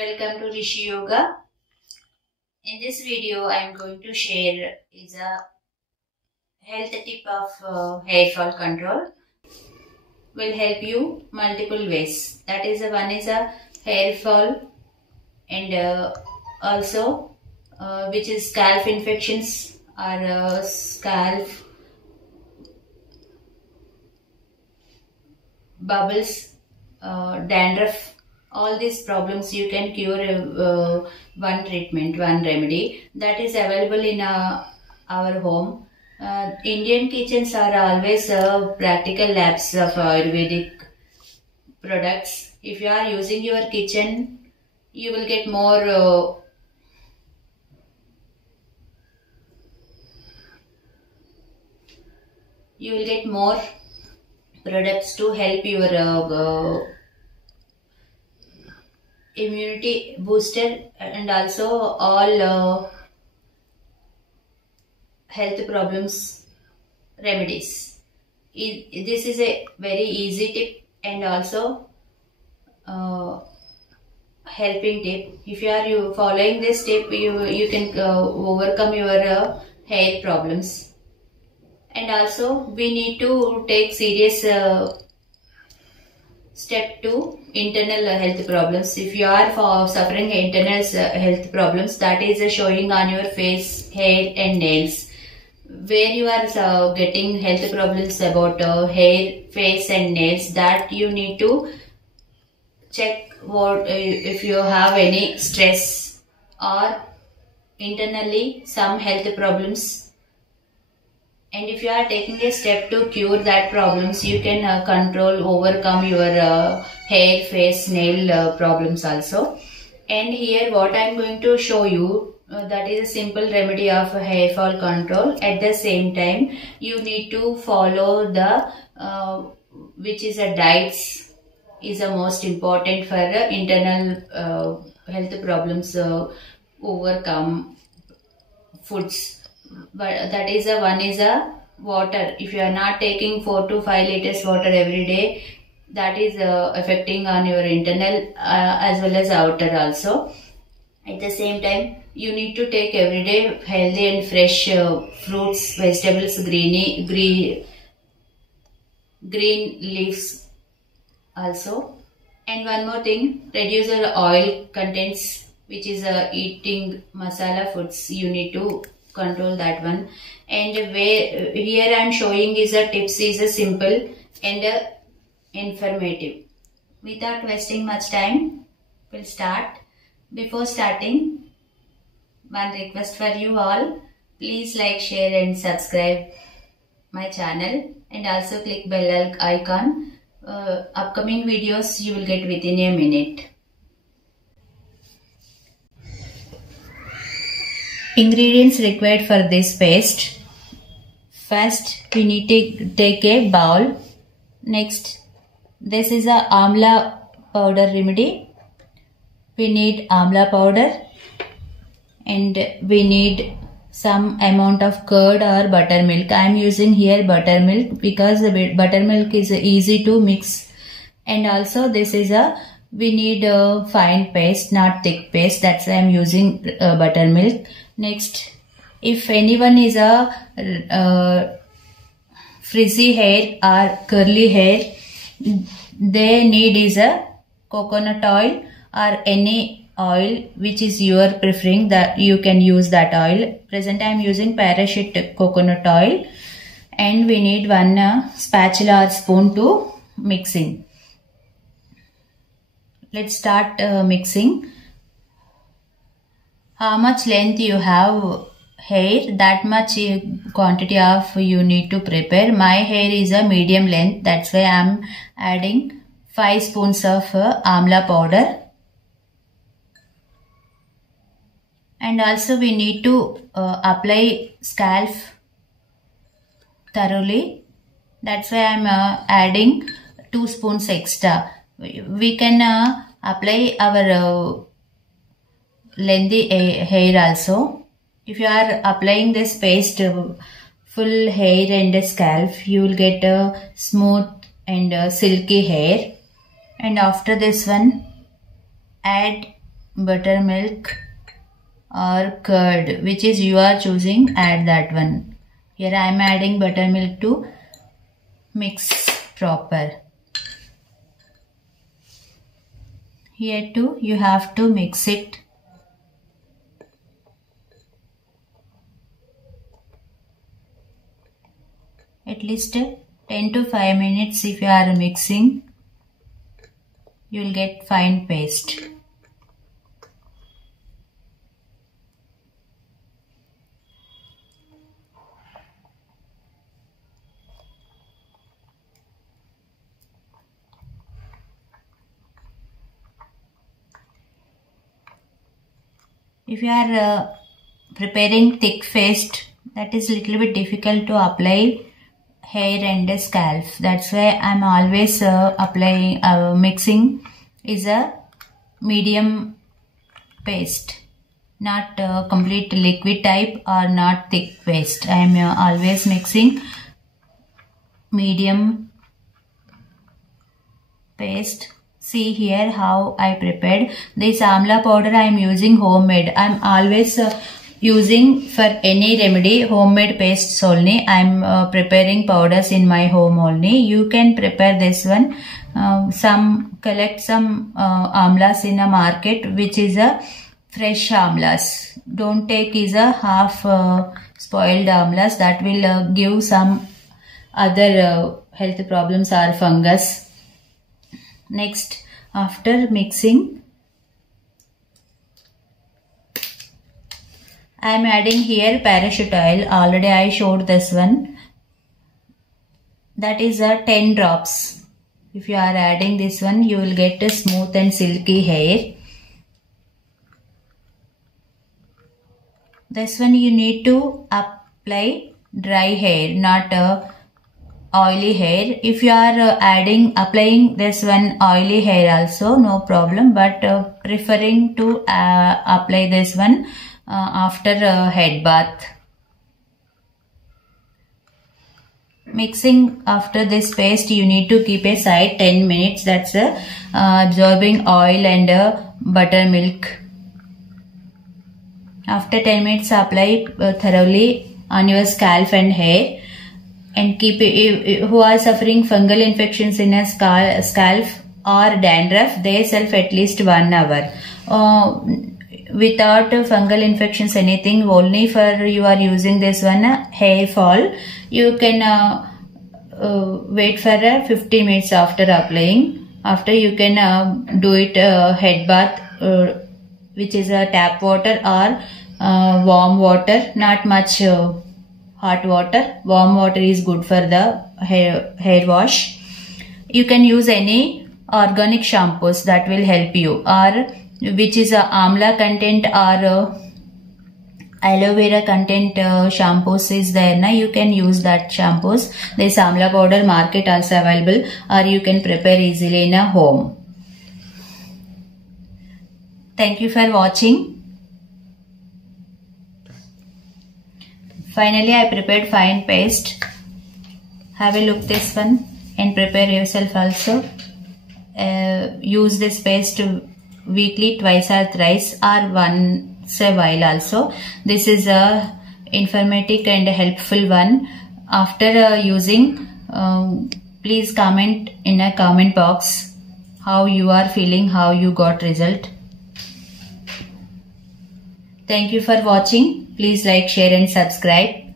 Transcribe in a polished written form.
Welcome to Rishi Yoga. In this video, I am going to share is a health tip of hair fall control. Will help you multiple ways. That is, one is a hair fall, and also which is scalp infections or scalp bubbles, dandruff. All these problems you can cure one treatment, one remedy that is available in our home. Indian kitchens are always practical labs of Ayurvedic products. If you are using your kitchen, you will get more products to help your immunity booster and also all health problems remedies. This is a very easy tip and also helping tip. If you are following this tip, you can overcome your hair problems. And also we need to take serious step 2, internal health problems. If you are suffering internal health problems, that is showing on your face, hair and nails. Where you are getting health problems about hair, face and nails, that you need to check what if you have any stress or internally some health problems. And if you are taking a step to cure that problems, you can overcome your hair, face, nail problems also. And here what I am going to show you, that is a simple remedy of hair fall control. At the same time, you need to follow the which is a diets is a most important for internal health problems, overcome foods. But that is one is a water. If you are not taking 4 to 5 liters water every day, that is affecting on your internal as well as outer also. At the same time, you need to take every day healthy and fresh fruits, vegetables, green leaves also. And one more thing, reduce your oil contents, which is eating masala foods. You need to control that one. And here I am showing is a tips is a simple and informative. Without wasting much time, we'll start. Before starting, one request for you all, please like, share and subscribe my channel and also click bell icon. Upcoming videos you will get within a minute. Ingredients required for this paste. First, we need to take a bowl. Next, this is a amla powder remedy. We need amla powder and we need some amount of curd or buttermilk. I am using here buttermilk because the buttermilk is easy to mix. And also this is we need a fine paste, not thick paste. That's why I am using buttermilk. Next, if anyone is frizzy hair or curly hair, they need is a coconut oil or any oil which is your preferring, that you can use that oil. Present I am using parachute coconut oil, and we need one spatula or spoon to mixing. Let's start mixing. How much length you have hair, that much quantity of you need to prepare. My hair is a medium length, that's why I am adding 5 spoons of amla powder. And also we need to apply scalp thoroughly. That's why I am adding 2 spoons extra. We can apply our lengthy hair also. If you are applying this paste full hair and scalp, you will get a smooth and silky hair. And after this one, add buttermilk or curd, which is you are choosing, add that one. Here I am adding buttermilk to mix proper. Here too you have to mix it. At least 10 to 5 minutes if you are mixing, you will get fine paste. If you are preparing thick paste, that is little bit difficult to apply hair and scalp. That's why I'm always applying mixing is a medium paste, not complete liquid type or not thick paste. I'm always mixing medium paste. See here how I prepared this amla powder. I am using homemade. I am always using for any remedy homemade pastes only. I am preparing powders in my home only. You can prepare this one. Collect some amlas in a market, which is a fresh amlas. Don't take is a half spoiled amlas. That will give some other health problems or fungus. Next, after mixing, I am adding here parachute oil. Already I showed this one. That is 10 drops. If you are adding this one, you will get a smooth and silky hair. This one you need to apply dry hair, not oily hair. If you are applying this one oily hair also, no problem, but preferring to apply this one after head bath. Mixing after this paste, you need to keep aside 10 minutes. That's absorbing oil and buttermilk. After 10 minutes, apply thoroughly on your scalp and hair. And keep it, who are suffering fungal infections in a scalp or dandruff, they self at least 1 hour. Without fungal infections, anything, only for you are using this one hair fall, you can wait for 50 minutes after applying. After you can do it head bath, which is a tap water or warm water, not much hot water. Warm water is good for the hair wash. You can use any organic shampoos that will help you, or which is amla content or aloe vera content shampoos is there. Now you can use that shampoos. This amla powder market also available, or you can prepare easily in a home. Thank you for watching. Finally, I prepared fine paste. Have a look this one and prepare yourself also. Use this paste weekly, twice or thrice, or once a while also. This is a informative and helpful one. After using, please comment in a comment box how you are feeling, how you got result. Thank you for watching. Please like, share and subscribe.